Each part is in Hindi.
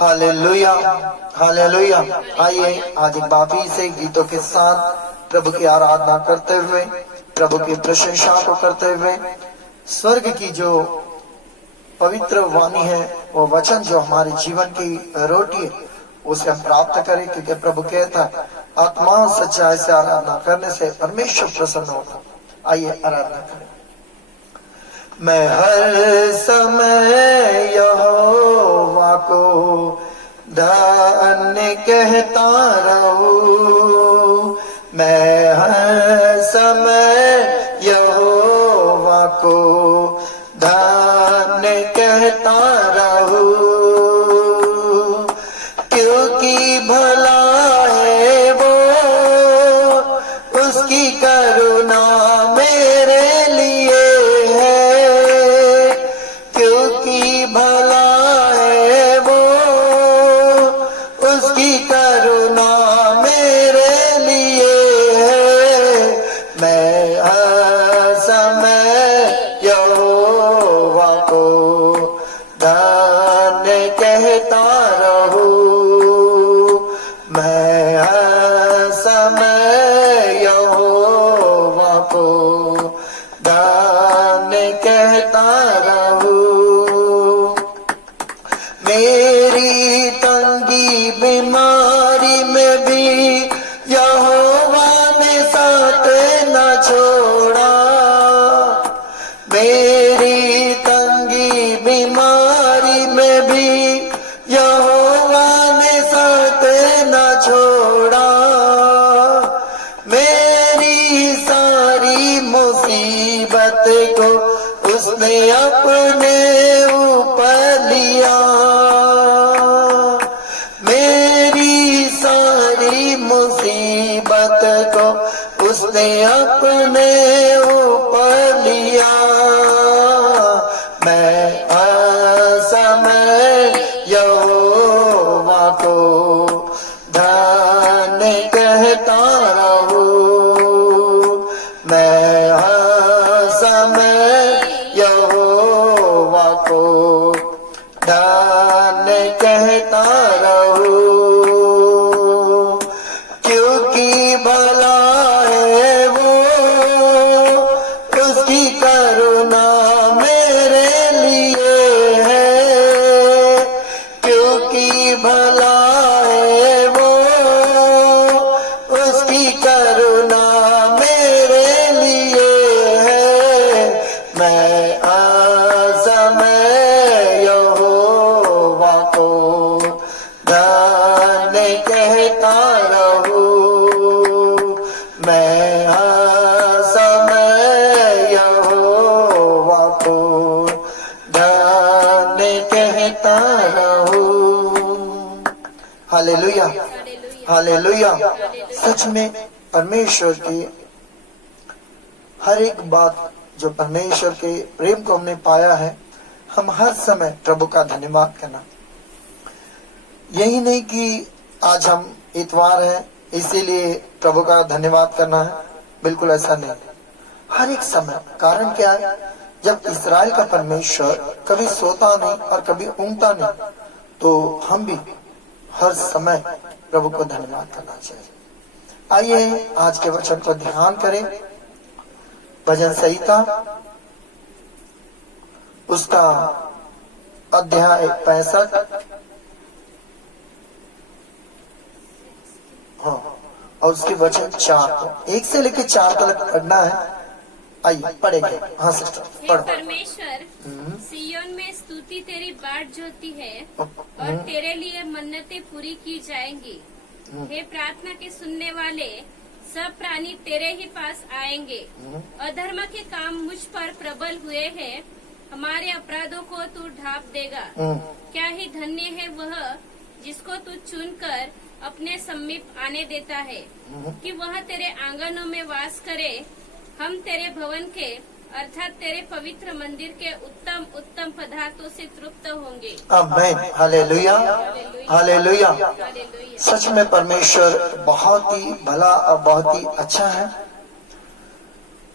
Hallelujah, hallelujah. आइए आज एक बापी से गीतों के साथ प्रभु की आराधना करते हुए, प्रभु की प्रशंसा को करते हुए, स्वर्ग की जो पवित्र वाणी है, वो वचन जो हमारे जीवन की रोटी है, उसे हम प्राप्त करें। क्योंकि प्रभु कहता है आत्मा सच्चाई से आराधना करने से परमेश्वर प्रसन्न होता। आइए आराधना करें। मैं हर समय यहोवा को धन्य कहता रहूं। मैं हर समय यहोवा को धन्य कहता रहूं। क्योंकि भला है वो, उसकी करुणा मेरे लिए है। क्योंकि भला है वो, उसकी करुणा मेरे लिए है। मैं हर समय यहोवा को धन्य कहता रहूं। मैं हर समय यहोवा को धन्य कहता रहूं। मेरी तंगी बीमारी में भी यहोवा ने साथ न छोड़ा। मेरी तंगी बीमारी में भी यहोवा ने साथ न छोड़ा। मेरी सारी मुसीबत को उसने अपने ऊपर लिया। मेरी सारी मुसीबत को उसने अपने ऊपर लिया। मैं हर समय यहोवा को धन्य कहता रहूं। मैं हर समय यहोवा को धन्य कहता रहूं। क्योंकि भला है वो, उसकी करुणा मेरे लिए है। क्योंकि भला है वो, उसकी करुणा मेरे लिए है। मैं हर समय यहोवा को धन्य कहता रहूं। मैं हर समय यहोवा को धन्य कहता रहूं। Hallelujah, hallelujah. सच में परमेश्वर की हर एक बात, जो परमेश्वर के प्रेम को हमने पाया है, हम हर समय प्रभु का धन्यवाद करना। यही नहीं कि आज हम इतवार है इसीलिए प्रभु का धन्यवाद करना है, बिल्कुल ऐसा नहीं। हर एक समय। कारण क्या है? जब इस्राएल का परमेश्वर कभी सोता नहीं और कभी ऊँगता नहीं, तो हम भी हर समय प्रभु को धन्यवाद करना चाहिए। आइए आज के वचन को ध्यान करें। भजन संहिता उसका अध्याय 65, हाँ, और उसके वचन 4, 1 से लेकर 4 तक पढ़ना है। आइए पढ़ेंगे। हाँ सिस्टर पढ़ो। परमेश्वर, सियोन में स्तुति तेरी बाट जोती है और तेरे लिए मन्नतें पूरी की जाएंगी। हे प्रार्थना के सुनने वाले, सब प्राणी तेरे ही पास आएंगे। अधर्म के काम मुझ पर प्रबल हुए हैं, हमारे अपराधों को तू ढांप देगा। क्या ही धन्य है वह जिसको तू चुनकर अपने समीप आने देता है, कि वह तेरे आंगनों में वास करे। हम तेरे भवन के अर्थात तेरे पवित्र मंदिर के उत्तम उत्तम पदार्थों से तृप्त होंगे। आमीन। Hallelujah, hallelujah. सच में परमेश्वर बहुत ही भला और बहुत ही अच्छा है।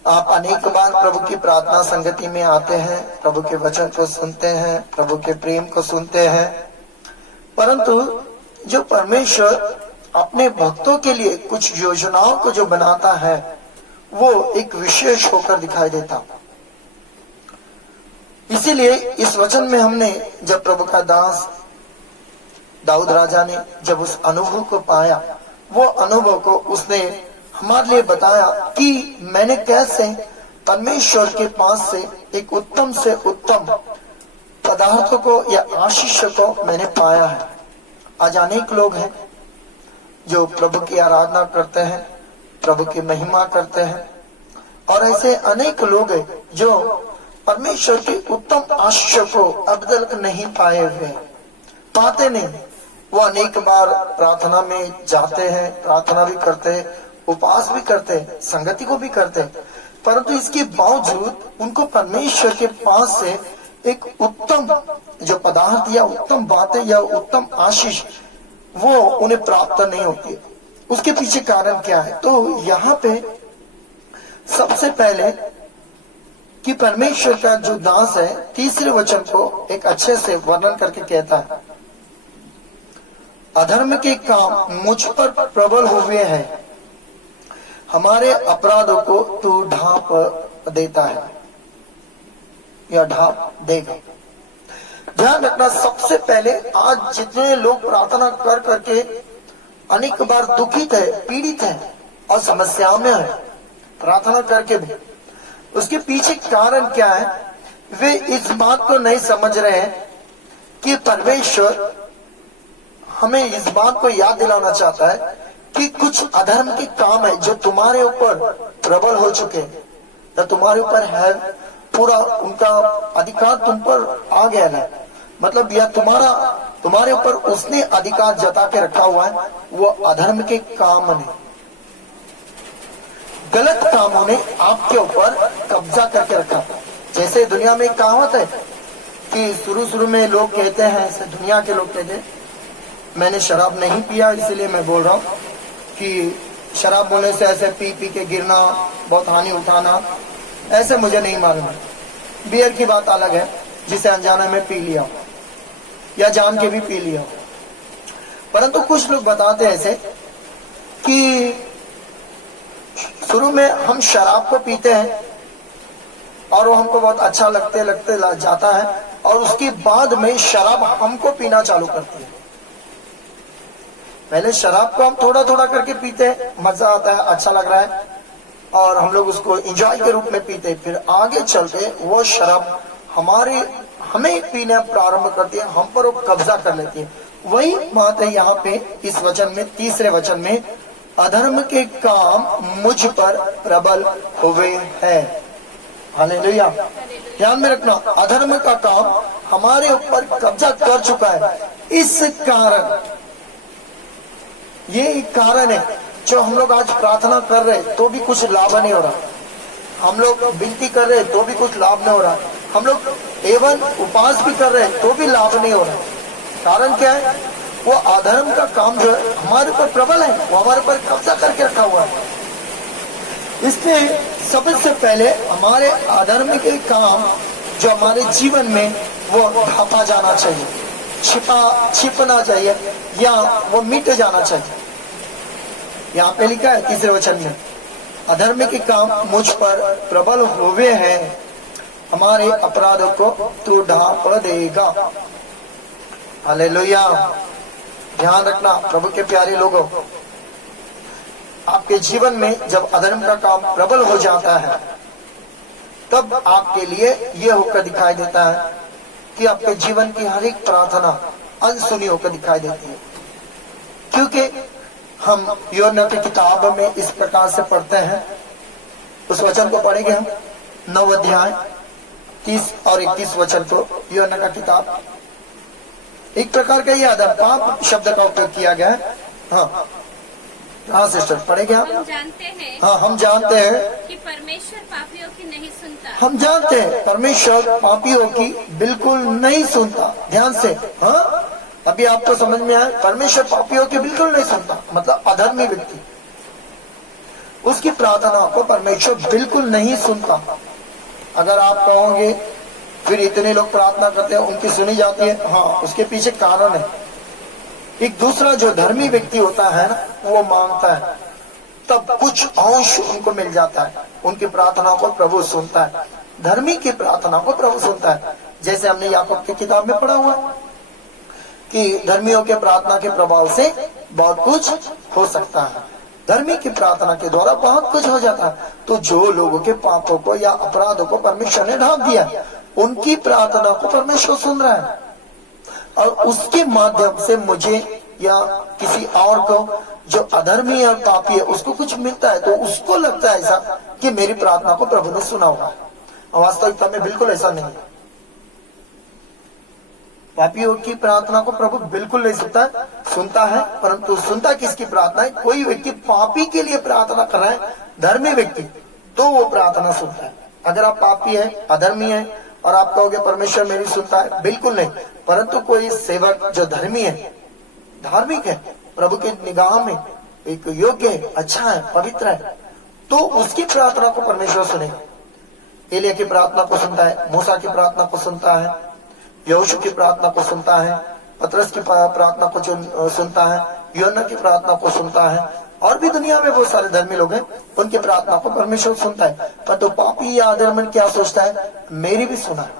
आप अनेक बार प्रभु की प्रार्थना संगति में आते हैं, प्रभु के वचन को सुनते हैं, प्रभु के प्रेम को सुनते हैं, परंतु जो परमेश्वर अपने भक्तों के लिए कुछ योजनाओं को जो बनाता है वो एक विशेष होकर दिखाई देता। इसीलिए इस वचन में हमने जब प्रभु का दास दाऊद राजा ने जब उस अनुभव को पाया, वो अनुभव को उसने हमारे लिए बताया कि मैंने कैसे परमेश्वर के पास से एक उत्तम से उत्तम पदार्थों को या आशीष को मैंने पाया है। आज अनेक लोग हैं जो प्रभु की आराधना करते हैं, प्रभु की महिमा करते हैं, और ऐसे अनेक लोग हैं जो परमेश्वर के उत्तम आशीष को अब तक नहीं पाए हुए, पाते नहीं। वो अनेक बार प्रार्थना में जाते हैं, प्रार्थना भी करते हैं, उपवास भी करते हैं, संगति को भी करते हैं, परंतु इसके बावजूद उनको परमेश्वर के पास से एक उत्तम जो पदार्थ या उत्तम बातें या उत्तम आशीष वो उन्हें प्राप्त नहीं होती। उसके पीछे कारण क्या है? तो यहाँ पे सबसे पहले कि परमेश्वर का जो दास है तीसरे वचन को एक अच्छे से वर्णन करके कहता है, अधर्म के काम मुझ पर प्रबल हुए हैं, हमारे अपराधों को तू ढांप देता है या ढांप देगा। ध्यान रखना, सबसे पहले आज जितने लोग प्रार्थना कर करके अनेक बार दुखित है, पीड़ित है और समस्याओं में है, प्रार्थना करके भी उसके पीछे कारण क्या है? वे इस बात को नहीं समझ रहे हैं कि परमेश्वर हमें इस बात को याद दिलाना चाहता है कि कुछ अधर्म के काम है जो तुम्हारे ऊपर प्रबल हो चुके हैं, तो तुम्हारे ऊपर है, पूरा उनका अधिकार तुम पर आ गया है, मतलब यह तुम्हारे ऊपर उसने अधिकार जता के रखा हुआ है। वो अधर्म के काम ने, गलत कामों ने आपके ऊपर कब्जा करके रखा। जैसे दुनिया में एक कहावत है कि शुरू में लोग कहते हैं, ऐसे दुनिया के लोग कहते हैं, मैंने शराब नहीं पिया इसलिए मैं बोल रहा हूँ कि शराब बोलने से ऐसे पी पी के गिरना, बहुत हानि उठाना, ऐसे मुझे नहीं मालूम है। बियर की बात अलग है, जिसे अनजाने में पी लिया या जान के भी पी लिया। परंतु कुछ लोग बताते हैं ऐसे कि शुरू में हम शराब को पीते हैं और वो हमको बहुत अच्छा लगते जाता है, और उसके बाद में शराब हमको पीना चालू करती है। पहले शराब को हम थोड़ा थोड़ा करके पीते हैं, मजा आता है, अच्छा लग रहा है और हम लोग उसको एंजॉय के रूप में पीते हैं। फिर आगे चलते वो शराब हमें पीना प्रारंभ करती है, हम पर वो कब्जा कर लेती है। वही बात है यहाँ पे इस वचन में, तीसरे वचन में, अधर्म के काम मुझ पर प्रबल हुए हैं। हालेलुया। ध्यान में रखना, अधर्म का काम हमारे ऊपर कब्जा कर चुका है। इस कारण, ये एक कारण है जो हम लोग आज प्रार्थना कर रहे तो भी कुछ लाभ नहीं हो रहा, हम लोग विनती कर रहे तो भी कुछ लाभ नहीं हो रहा, हम लोग एवं उपवास भी कर रहे तो भी लाभ नहीं हो रहा। कारण क्या है? वो अधर्म का काम जो है हमारे ऊपर प्रबल है, वो हमारे ऊपर कब्जा करके रखा हुआ है। इसलिए सबसे पहले हमारे अधर्म के काम जो हमारे जीवन में वो ढांपा जाना चाहिए, छिपना चाहिए या वो मिट जाना चाहिए। यहाँ पे लिखा है तीसरे वचन में, अधर्म के काम मुझ पर प्रबल हुए हैं, हमारे अपराधों को तू ढांप देगा। हालेलुया। ध्यान रखना प्रभु के प्यारे लोगों, आपके जीवन में जब अधर्म का काम प्रबल हो जाता है तब आपके लिए यह होकर दिखाई देता है कि आपके जीवन की हर एक प्रार्थना अनसुनी होकर दिखाई देती है। क्योंकि हम योना की किताब में इस प्रकार से पढ़ते हैं, उस वचन को पढ़ेंगे हम 9 अध्याय 30 और 31 वचन को, योना का किताब। एक प्रकार का यह अधर्म पाप शब्द का उपयोग किया गया है। हाँ सिस्टर, पढ़ेंगे हम जानते हैं। हाँ, हम जानते हैं कि परमेश्वर पापियों की नहीं सुनता। हम जानते हैं परमेश्वर पापियों की बिल्कुल नहीं सुनता। ध्यान से, हाँ, अभी आपको समझ में आया, परमेश्वर पापियों की बिल्कुल नहीं सुनता, मतलब अधर्मी व्यक्ति, उसकी प्रार्थना को परमेश्वर बिल्कुल नहीं सुनता। अगर आप कहोगे फिर इतने लोग प्रार्थना करते हैं उनकी सुनी जाती है, हाँ, उसके पीछे कारण है। एक दूसरा जो धर्मी व्यक्ति होता है ना, वो मांगता है, तब कुछ अंश उनको मिल जाता है। उनकी प्रार्थना को प्रभु सुनता है, धर्मी की प्रार्थना को प्रभु सुनता है। जैसे हमने याकूब की किताब में पढ़ा हुआ कि धर्मियों के प्रार्थना के प्रभाव से बहुत कुछ हो सकता है। धर्मी की प्रार्थना के द्वारा बहुत कुछ हो जाता है। तो जो लोगों के पापों को या अपराधों को परमेश्वर ने ढांप दिया, उनकी प्रार्थना को परमेश्वर सुन रहा है, और उसके माध्यम से मुझे या किसी और को जो अधर्मी और पापी है उसको कुछ मिलता है, तो उसको लगता है ऐसा कि मेरी प्रार्थना को प्रभु ने सुना होगा। वास्तविकता में बिल्कुल ऐसा नहीं है। पापियों की प्रार्थना को प्रभु बिल्कुल नहीं सुनता है, परंतु सुनता किसकी प्रार्थना है? कोई व्यक्ति पापी के लिए प्रार्थना कर रहा है, धर्मी व्यक्ति, तो वो प्रार्थना सुनता है। अगर आप पापी है, अधर्मी है, और आप कहोगे परमेश्वर मेरी सुनता है, बिल्कुल नहीं। परंतु कोई सेवक जो धर्मी है, धार्मिक है, प्रभु की निगाह में एक योग्य है, अच्छा है, पवित्र है, तो उसकी प्रार्थना को परमेश्वर सुनेगा। एलिया की प्रार्थना को सुनता है, मूसा की प्रार्थना को सुनता है, यहोशू की प्रार्थना को सुनता है, पतरस की प्रार्थना को सुनता है, यूहन्ना की प्रार्थना को सुनता है, और भी दुनिया में बहुत सारे धर्मी लोग हैं, उनकी प्रार्थना को परमेश्वर सुनता है। परंतु पापी या अधर्मी क्या सोचता है? मेरी भी सुना है,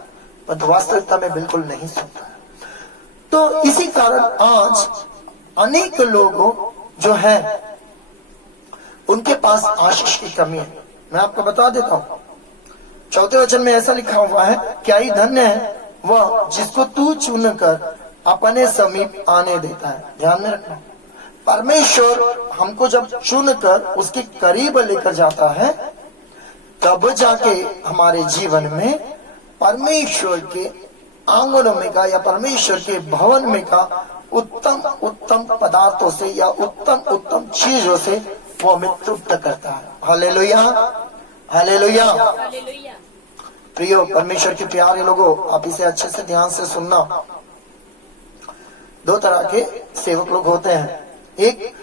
परंतु वास्तविकता में बिल्कुल नहीं सुनता है। तो इसी कारण आज अनेक लोग जो है उनके पास आशीष की कमी है। मैं आपको बता देता हूं, 4 वचन में ऐसा लिखा हुआ है, क्या ही धन्य है वह जिसको तू चुनकर अपने समीप आने देता है। ध्यान में रखना, परमेश्वर हमको जब चुनकर उसके करीब लेकर जाता है, तब जाके हमारे जीवन में परमेश्वर के आंगनों में का या परमेश्वर के भवन में का उत्तम उत्तम पदार्थों से या उत्तम उत्तम चीजों से वो हमें तृप्त करता है। Hallelujah, hallelujah. प्रियो परमेश्वर के प्यारे लोगों, आप इसे अच्छे से ध्यान से सुनना। 2 तरह के सेवक लोग होते हैं, एक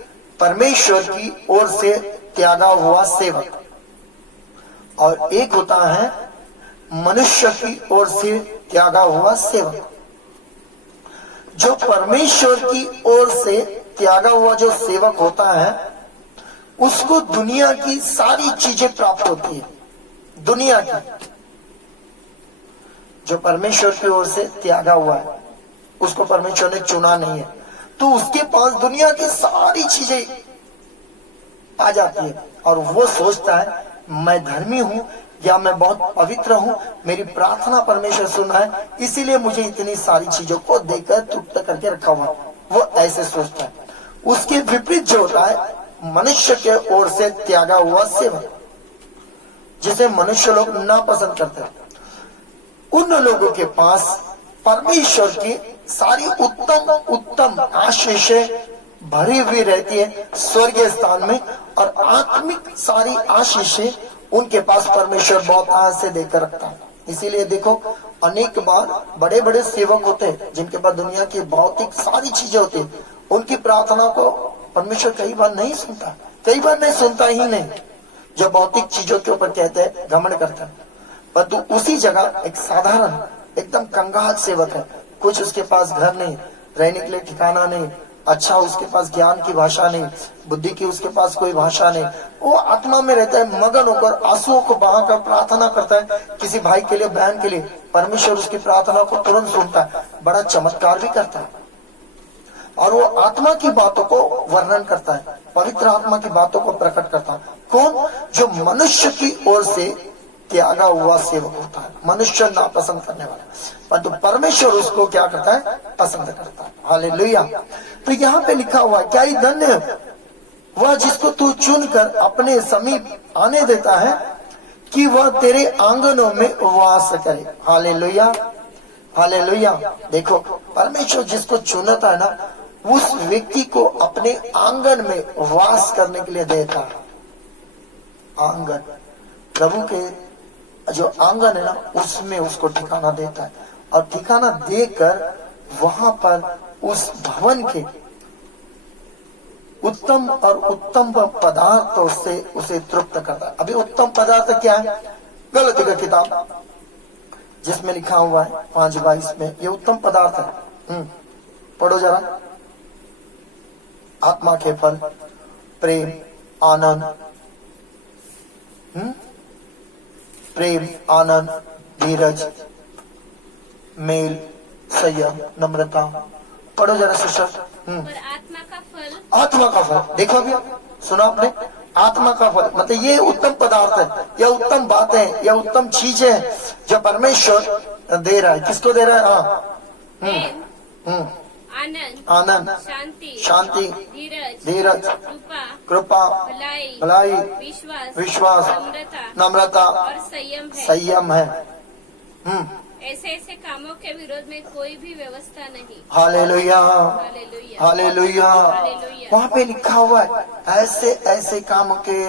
परमेश्वर की ओर से त्यागा हुआ सेवक, और एक होता है मनुष्य की ओर से त्यागा हुआ सेवक। जो परमेश्वर की ओर से त्यागा हुआ जो सेवक होता है, उसको दुनिया की सारी चीजें प्राप्त होती है। दुनिया की, जो परमेश्वर की ओर से त्यागा हुआ है, उसको परमेश्वर ने चुना नहीं है, तो उसके पास दुनिया की सारी चीजें आ जाती है, और वो सोचता है मैं धर्मी हूं या मैं बहुत पवित्र हूं, मेरी प्रार्थना परमेश्वर सुना है, इसीलिए मुझे इतनी सारी चीजों को देकर तृप्त करके रखा हुआ। वो ऐसे सोचता है। उसके विपरीत जो होता है मनुष्य के ओर से त्यागा हुआ सेवक, जिसे मनुष्य लोग नापसंद करते हैं, उन लोगों के पास परमेश्वर की सारी उत्तम उत्तम आशीषें भरी हुई रहती है स्वर्गीय स्थान में, और आत्मिक सारी आशीषें उनके पास परमेश्वर बहुत आज से देकर रखता है। इसीलिए देखो, अनेक बार बड़े बड़े सेवक होते हैं जिनके पास दुनिया की भौतिक सारी चीजें होती है, उनकी प्रार्थना को परमेश्वर कई बार नहीं सुनता, कई बार नहीं सुनता ही नहीं। जो भौतिक चीजों के ऊपर कहते हैं, घमंड करते हैं, परंतु उसी जगह एक साधारण एकदम कंगाल सेवक है, कुछ उसके पास घर नहीं, रहने के लिए ठिकाना नहीं, अच्छा उसके पास ज्ञान की भाषा नहीं, बुद्धि की उसके पास कोई भाषा नहीं, वो आत्मा में रहता है, मगन होकर आंसुओं को बहाकर प्रार्थना करता है किसी भाई के लिए, बहन के लिए। परमेश्वर उसकी प्रार्थना को तुरंत सुनता है, बड़ा चमत्कार भी करता है, और वो आत्मा की बातों को वर्णन करता है, पवित्र आत्मा की बातों को प्रकट करता है। कौन? जो मनुष्य की ओर से त्यागा हुआ सेवक होता है, मनुष्य नापसंद करने वाला, परंतु परमेश्वर उसको क्या करता है? पसंद करता है। हालेलुया। तो यहाँ पे लिखा हुआ है, क्या ही धन्य है वह जिसको तू चुनकर अपने समीप आने देता है कि वह तेरे आंगनों में वास करे। Hallelujah, hallelujah. देखो, परमेश्वर जिसको चुनता है ना, उस व्यक्ति को अपने आंगन में वास करने के लिए देता है। आंगन, प्रभु के जो आंगन है ना, उसमें उसको ठिकाना देता है, और ठिकाना देकर वहां पर उस भवन के उत्तम और उत्तम पदार्थों से उसे तृप्त करता है। अभी उत्तम पदार्थ क्या है? गलती का किताब जिसमें लिखा हुआ है 5:22 में, ये उत्तम पदार्थ है। पढ़ो जरा। आत्मा के फल प्रेम, आनंद, प्रेम, आनंद, धीरज, मेल, संयम, नम्रता। पढ़ो जरा सिस्टर। और आत्मा का फल, आत्मा का फल, देखो अभी सुना आपने, आत्मा का फल मतलब ये उत्तम पदार्थ है, या उत्तम बातें, या उत्तम चीजें जो परमेश्वर दे रहा है। किसको दे रहा है? हाँ, प्रेम, आनंद, आनंद, शांति, शांति, धीरज, धीरज, कृपा, कृपा, भलाई, भलाई, विश्वास, विश्वास, नम्रता नम्रता और संयम है। संयम है। ऐसे ऐसे कामों के विरोध में कोई भी व्यवस्था नहीं। Hallelujah, hallelujah, hallelujah. हालेलुया। वहाँ पे लिखा हुआ है ऐसे ऐसे कामों के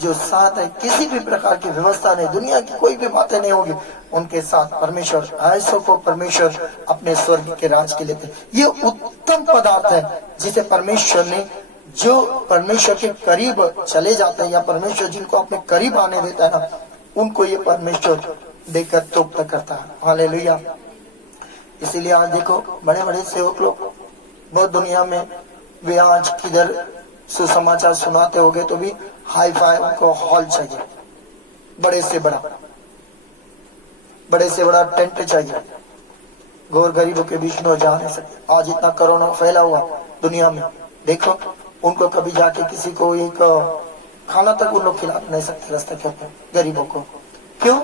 जो साथ है, किसी भी प्रकार की व्यवस्था नहीं, दुनिया की कोई भी बातें नहीं होगी उनके साथ। परमेश्वर ऐसों को परमेश्वर अपने स्वर्ग के राज के लेते। ये उत्तम पदार्थ है जिसे परमेश्वर ने, जो परमेश्वर के करीब चले जाते हैं या परमेश्वर जिनको अपने करीब आने देता है ना, उनको ये परमेश्वर देकर तृप्त करता है। हालेलुया। इसीलिए आज देखो बड़े बड़े सेवक लोग बहुत दुनिया में, वे आज किधर सुसमाचार सुनाते होंगे तो भी हाई फाई उनको हॉल चाहिए, बड़े से बड़ा टेंट चाहिए। गौर गरीबों के बीच में जा नहीं सकते। आज इतना कोरोना फैला हुआ दुनिया में, देखो उनको कभी जाके किसी को एक खाना तक उन लोग खिला नहीं सकते रास्ते के ऊपर गरीबों को। क्यों?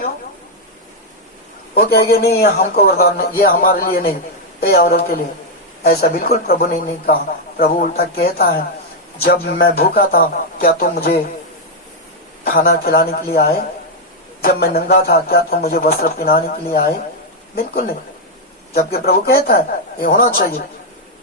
वो कहेंगे नहीं हमको वरदान नहीं, ये हमारे लिए नहीं, ये औरों के लिए। ऐसा बिल्कुल प्रभु ने नहीं कहा। प्रभु उल्टा कहता है, जब मैं भूखा था क्या तुम मुझे खाना खिलाने के लिए आए? जब मैं नंगा था क्या तुम मुझे वस्त्र पहनाने के लिए आए? बिल्कुल नहीं। जबकि प्रभु कहता है ये होना चाहिए,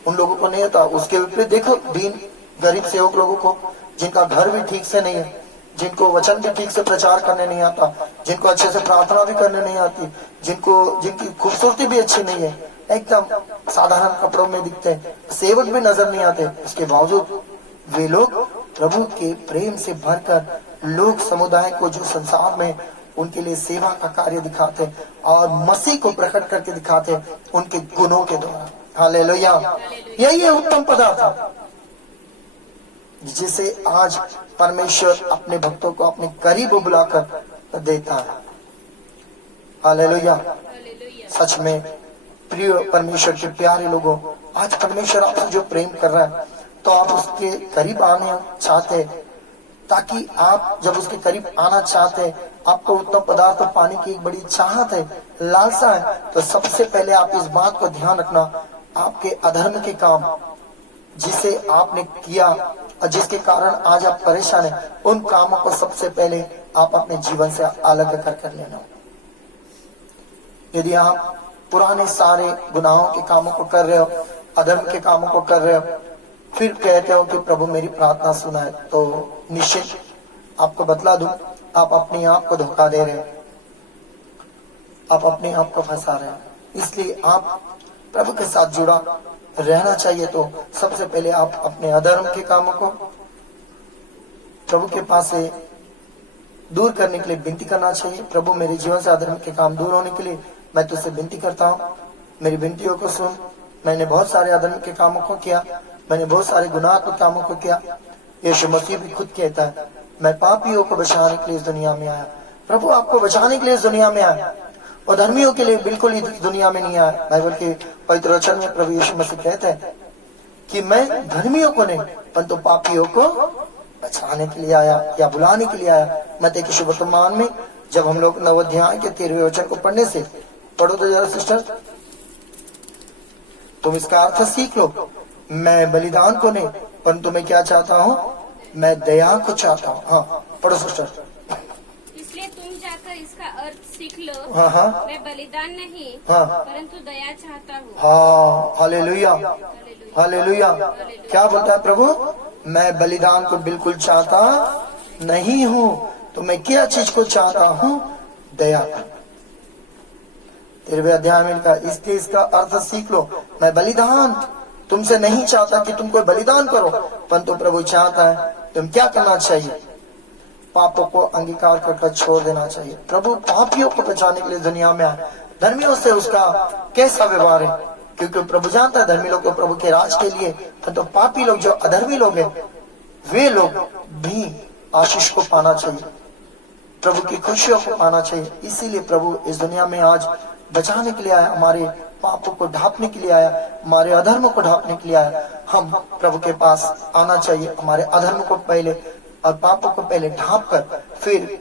उन लोगों को नहीं होता। उसके विपरीत देखो दीन गरीब सेवक लोगों को, जिनका घर भी ठीक से नहीं है, जिनको वचन भी ठीक से प्रचार करने नहीं आता, जिनको अच्छे से प्रार्थना भी करने नहीं आती, जिनकी खूबसूरती भी अच्छी नहीं है, एकदम साधारण कपड़ों में दिखते हैं, सेवक भी नजर नहीं आते, इसके बावजूद वे लोग प्रभु के प्रेम से भरकर लोग समुदाय को जो संसार में उनके लिए सेवा का कार्य दिखाते और मसीह को प्रकट करके दिखाते उनके गुणों के द्वारा। हालेलुया। यही है उत्तम पदार्थ जिसे आज परमेश्वर अपने भक्तों को अपने करीब बुलाकर देता है। हालेलुया। सच में प्रिय परमेश्वर के प्यारे लोगों, आज परमेश्वर आपसे जो प्रेम कर रहा है तो आप उसके करीब आने चाहते हैं, ताकि आप जब उसके करीब आना चाहते हैं, आपको उत्तम पदार्थ पाने की एक बड़ी चाहत है, लालसा है, तो सबसे पहले आप इस बात को ध्यान रखना, आपके अधर्म के काम जिसे आपने किया और जिसके कारण आज आप परेशान हैं, उन कामों को सबसे पहले आप अपने जीवन से अलग कर लेना। यदि आप पुराने सारे गुनाहों के कामों को कर रहे हो, अधर्म के कामों को कर रहे हो, फिर कहते हो कि प्रभु मेरी प्रार्थना सुना है, तो निश्चित आपको बतला दूं, आप अपने आप को धोखा दे रहे हो, आप अपने आप को फंसा रहे हो। इसलिए आप प्रभु के साथ जुड़ा रहना चाहिए तो सबसे पहले आप अपने अधर्म के कामों को प्रभु के पास से दूर करने के लिए विनती करना चाहिए। प्रभु मेरे जीवन से अधर्म के काम दूर होने के लिए मैं तुझसे विनती करता हूँ, मेरी विनतियों को सुन। मैंने बहुत सारे अधर्म के कामों को किया, मैंने बहुत सारे गुनाह के कामों को किया। यीशु मसीह भी खुद कहता है मैं पापियों को बचाने के लिए इस दुनिया में आया। प्रभु आपको बचाने के लिए इस दुनिया में आया और धर्मियों के लिए बिल्कुल इस दुनिया में नहीं आया। बाइबल के पवित्र वचन में प्रभु यीशु मसीह कहते हैं कि मैं धर्मियों को नहीं परंतु पापियों को बचाने के लिए आया या बुलाने के लिए आया। मत्ती के शुभ वर्तमान में जब हम लोग 9 अध्याय के 13वें वचन को पढ़ने से, पढ़ो तो जरा सिस्टर, तुम इसका अर्थ सीख लो। मैं बलिदान को नहीं परंतु मैं क्या चाहता हूँ, मैं दया को चाहता हूँ। हाँ पढ़ो सिस्टर। इसलिए तुम जाकर इसका अर्थ सीख लो। हाँ हाँ, मैं बलिदान नहीं हाँ परंतु दया चाहता हूँ। हाँ, हालेलुया, हालेलुया। क्या बोलता है प्रभु, मैं बलिदान को बिल्कुल चाहता नहीं हूँ, तो मैं क्या चीज को चाहता हूँ, दया। 13वें अध्याय में लिखा, इसलिए इसका अर्थ सीख लो। मैं बलिदान तुमसे नहीं चाहता कि तुम कोई बलिदान करो, परंतु प्रभु चाहता है तुम क्या करना चाहिए, पापों को अंगीकार कर छोड़ देना चाहिए। प्रभु पापियों को बचाने के लिए दुनिया में आए। धर्मियों से उसका कैसा व्यवहार है, क्योंकि प्रभु जानता है धर्मी लोग को प्रभु के राज के लिए, तो पापी लोग जो अधर्मी लोग हैं वे लोग भी आशीष को पाना चाहिए, प्रभु की खुशियों को पाना चाहिए। इसीलिए प्रभु इस दुनिया में आज बचाने के लिए आया, हमारे पापों को ढांपने के लिए आया, हमारे अधर्म को ढांपने के लिए आया। हम प्रभु के पास आना चाहिए, हमारे अधर्म को पहले और पापों को पहले ढांप कर फिर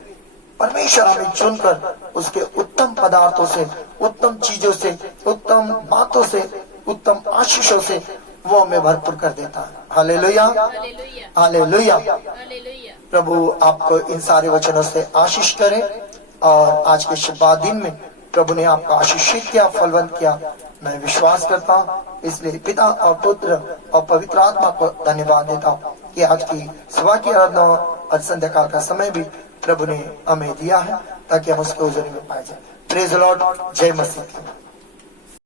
परमेश्वर हमें चुनकर उसके उत्तम पदार्थों से, उत्तम चीजों से, उत्तम बातों से, उत्तम आशीषों से वो हमें भरपूर कर देता है। Hallelujah, hallelujah. प्रभु आपको इन सारे वचनों से आशीष करे और आज के शुभ दिन में प्रभु ने आपको आशीषित किया, फलवंत किया, मैं विश्वास करता हूँ। इसलिए पिता और पुत्र और पवित्र आत्मा को धन्यवाद देता हूँ कि आज की सुबह की आराधना और संध्या काल का समय भी प्रभु ने हमें दिया है ताकि हम उसके उजरे में पाए जाए। प्रेज द लॉर्ड, जय मसीह।